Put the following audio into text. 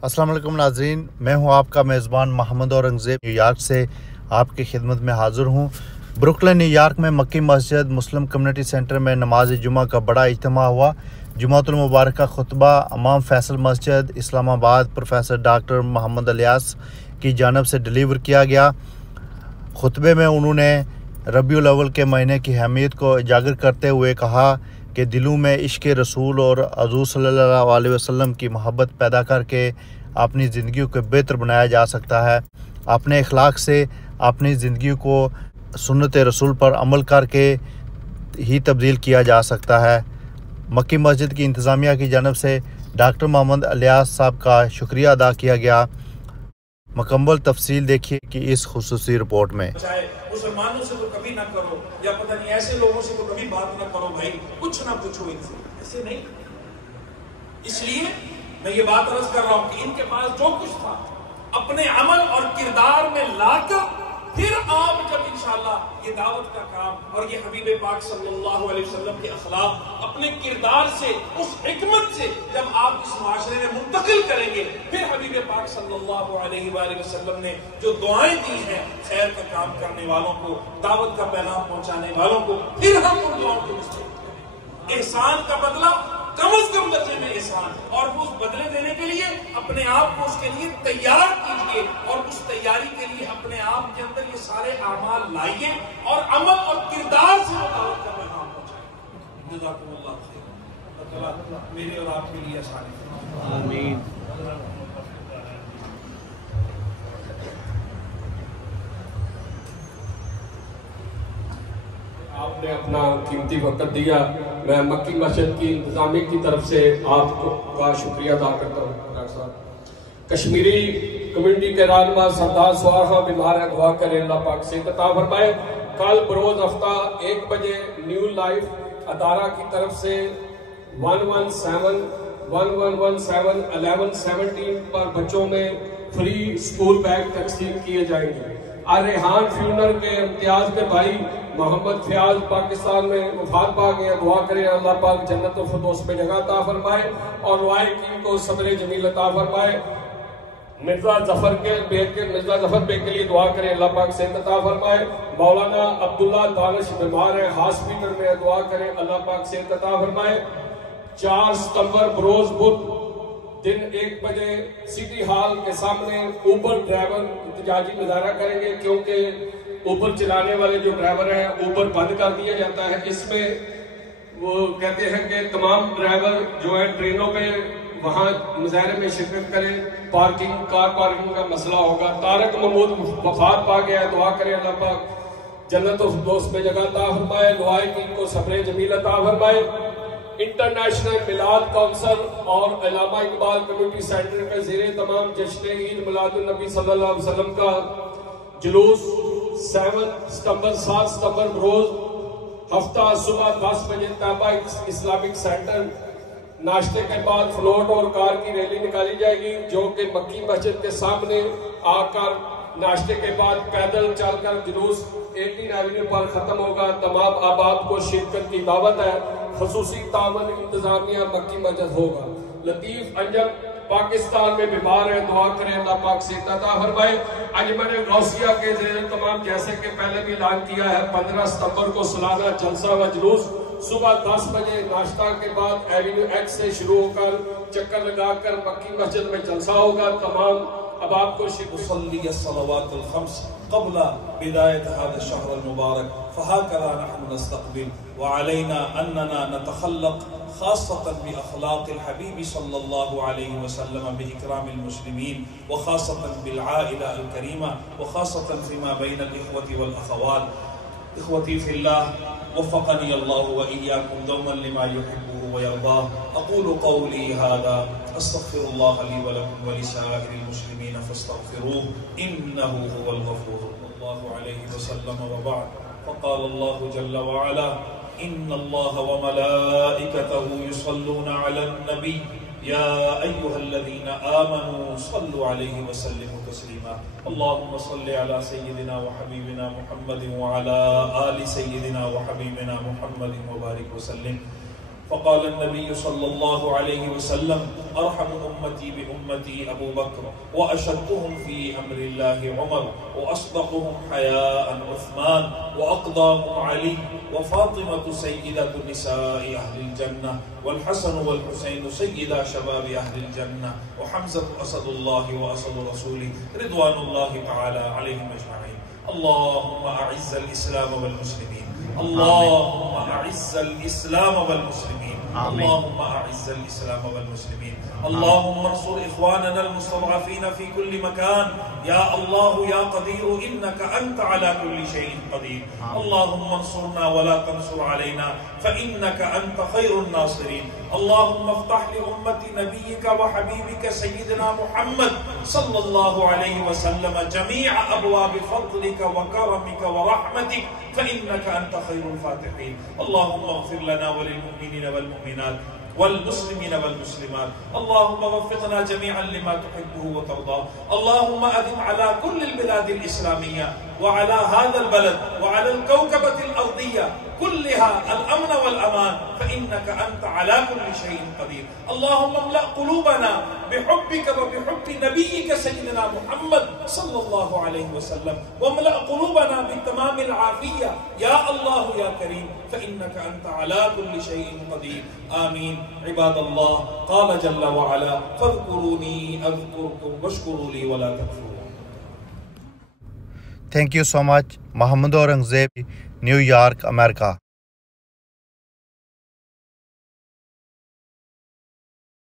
अस्सलाम वालेकुम नाज़रीन, मैं हूं आपका मेज़बान मोहम्मद औरंगज़ेब न्यूयॉर्क से आपकी खिदमत में हाज़िर हूं। ब्रुकलिन न्यूयॉर्क में मक्की मस्जिद मुस्लिम कम्युनिटी सेंटर में नमाज जुमा का बड़ा इज्तिमा हुआ। जुमातुल मुबारक का खुतबा इमाम फैसल मस्जिद इस्लामाबाद प्रोफेसर डॉक्टर मोहम्मद इलियास की जानिब से डिलीवर किया गया। खुतबे में उन्होंने रबीउल अव्वल के महीने की अहमियत को उजागर करते हुए कहा कि दिलों में इश्क़ रसूल और हुज़ूर सल्लल्लाहु अलैहि वसल्लम की मोहब्बत पैदा करके अपनी ज़िंदगी को बेहतर बनाया जा सकता है। अपने अखलाक से अपनी ज़िंदगी को सुन्नत रसूल पर अमल करके ही तब्दील किया जा सकता है। मक्की मस्जिद की इंतज़ामिया की जानिब से डॉक्टर मोहम्मद इलियास साहब का शुक्रिया अदा किया गया। मुकम्मल तफसील देखिए कि इस खुसूसी रिपोर्ट में। मुसलमानों से तो कभी ना करो, या पता नहीं ऐसे लोगों से तो कभी बात ना करो भाई, कुछ ना पूछो इनसे, ऐसे नहीं। इसलिए मैं ये बात अर्ज कर रहा हूं कि इनके पास जो कुछ था अपने अमल और किरदार में लाकर फिर आप जब इंशाअल्लाह ये दावत का काम और ये हबीब पाक सल्लल्लाहु अलैहि वसल्लम के अखलाक अपने किरदार से, उस हिकमत से जब आप इस माशरे में मुंतकिल करेंगे, फिर हबीब पाक सल्लल्लाहु अलैहि वसल्लम ने जो दुआएं दी हैं खैर का काम करने वालों को, दावत का पैगाम पहुंचाने वालों को, फिर हम उन दुआओं को मुस्तक़बिल एहसान का बदला कम से कम दर्जे में एहसान, और उस बदले देने के लिए अपने आप को उसके लिए तैयार कीजिए और उस तैयारी के लिए अपने आप के अंदर ये सारे आमाल लाइए और अमल और किरदार से दावत का पैगाम पहुंचाइए। जज़ाकुमुल्लाह खैर। अल्लाह मेरे और आपके लिए आसानी करे। आमीन। आपने अपना कीमती वक्त दिया, मैं मक्की मस्जिद की इंतजामिया की तरफ से आपका शुक्रिया अदा करता हूँ। डॉक्टर साहब कश्मीरी कम्युनिटी के रहनुमा सरदार स्वाहा बीमार है, दुआ करें अल्लाह पाक से अता फरमाए। कल बरोज हफ्ता 1 बजे न्यू लाइफ अदारा की तरफ से 117 1117 1117 पर बच्चों में फ्री स्कूल बैग तकसीम किए जाएंगे। रेहान फ्यूनर के इम्तियाज के भाई मोहम्मद फयाज पाकिस्तान में वफात पा गए, दुआ करें अल्लाह पाक जन्नत और फिरदौस में जगह अता फरमाए और वाइकीन को सब्र जमील अता फरमाए। मिर्जा जफर बेग के लिए दुआ करें अल्लाह पाक सेहत अता फरमाए। मौलाना अब्दुल्ला दानिश बीमार है, हॉस्पिटल में, दुआ करें अल्लाह पाक सेहत अता फरमाए। 4 सितंबर बरोज बुध दिन 1 बजे सिटी हॉल के सामने ऊबर ड्राइवर एहतजाजी मुजाहरा करेंगे, क्योंकि ऊबर चलाने वाले जो ड्राइवर हैं ऊबर बंद कर दिया जाता है। इसमें वो कहते हैं कि तमाम ड्राइवर जो है ट्रेनों में वहाँ मुजाहरे में शिरकत करें, कार पार्किंग का मसला होगा। तारक महमूद वफात पा गया, दुआ करें अल्लाह पाक जन्नत और फिरदौस में जगह अता फरमाए, दुआए की इनको सब्र जमील अता फरमाए। इंटरनेशनल मिलाद काउंसिल और अल्लामा इकबाल कम्युनिटी सेंटर के ज़ेरे तमाम जश्न ईद मिलादुन नबी सल्लल्लाहु अलैहि वसल्लम का जुलूस 7 सितंबर रोज हफ्ता सुबह 10 बजे तैयबा इस्लामिक सेंटर, नाश्ते के बाद फ्लोट और कार की रैली निकाली जाएगी, जो कि मक्की मस्जिद के सामने आकर नाश्ते के बाद पैदल चलकर जुलूस 18 एवेन्यू पर खत्म होगा। तमाम आबाद को शिरकत की दावत है। खसूसी तावन इंतजामिया मक्की मस्जिद होगा। लतीफ अंजम पाकिस्तान में बीमार है, दुआ करें अल्लाह पाक से अता फरमाए। अंजमन गौसिया के ज़ेरे तमाम, जैसे कि पहले भी ऐलान किया है, 15 सितंबर को सालाना जलसा व जुलूस सुबह 10 बजे नाश्ता के बाद एवेन्यू एक्स से शुरू होकर चक्कर लगाकर मक्की मस्जिद में जलसा होगा। तमाम अब आपको सलवातुल खम्स क़ब्ल बिदायत हाज़ा शहरुल मुबारक फ़हाकज़ा नहनु नस्तक़बिल व अलैना अन्नना नतख़ल्लक़ ख़ासतन बि अख़लाक़िल हबीब सल्लल्लाहु अलैहि वसल्लम बि इकरामिल मुस्लिमीन व ख़ासतन बिल आइला अल करीमा व ख़ासतन फ़ीमा बैनल इख़वति वल अख़वात। इख़वती फ़िल्लाह वफ़क़नी अल्लाहु व इय्याकुम दौमन लिमा युहिब्बुहु व यर्दाह। अक़ूलु क़ौली हाज़ा अस्तग़फ़िरुल्लाह ली व लकुम व लिसाइरिल मुस्लिमीन फ़स्तग़फ़िरूहु इन्नहु हुवल गफ़ूर सल्लल्लाहु अलैहि वसल्लम व बअद। फ़क़ाल अल्लाहु जल्ल व अला इन्नल्लाह व मलाइकतहु युसल्लूना अलन नबी या अय्युहल्लज़ीना आमनू सल्लु अलैहि व सल्लिमू तस्लीमा। अल्लाहुम्मा सल्लि अला सय्यिदिना व हबीबिना मुहम्मदिन व अला आलि सय्यिदिना व हबीबिना मुहम्मदिन व बारिक व सल्लिम। فقال النبي صلى الله عليه وسلم أرحم أمتي بأمتي أبو بكر وأشدهم في أمر الله عمر وأصدقهم حياء عثمان وأقدامهم علي وفاطمة سيدة نساء أهل الجنة والحسن والحسين سيدا شباب أهل الجنة وحمزة أسد الله وأسد رسوله رضوان الله تعالى عليهم أجمعين. اللهم أعز الإسلام والمسلمين، اللهم أعز الإسلام والمسلمين، اللهم أعز الإسلام والمسلمين، اللهم انصر إخواننا المستضعفين في كل مكان يا الله يا قدير إنك أنت على كل شيء قدير. اللهم انصرنا ولا تنصر علينا فإنك أنت خير الناصرين. اللهم افتح لأمة نبيك وحبيبك سيدنا محمد صلى الله عليه وسلم جميع أبواب فضلك وكرمك ورحمتك فإنك أنت خير الفاتحين. اللهم اغفر لنا وللمؤمنين والمؤمنات والمسلمين والمسلمات. اللهم وفقنا جميعا لما تحبه وترضاه. اللهم أدم على كل البلاد الإسلامية وعلى هذا البلد وعلى الكوكبة الأرضية كلها الأمن والأمان فإنك أنت على كل شيء قدير. اللهم املأ قلوبنا بحبك وبحب نبيك سيدنا محمد صلى الله عليه وسلم واملأ قلوبنا بتمام العافية يا الله يا كريم فإنك أنت على كل شيء قدير. آمين. عباد الله قال جل وعلا فاذكروني أذكركم واشكروا لي ولا تكفرون. Thank you so much. Muhammad Aurangzeb, new York, America.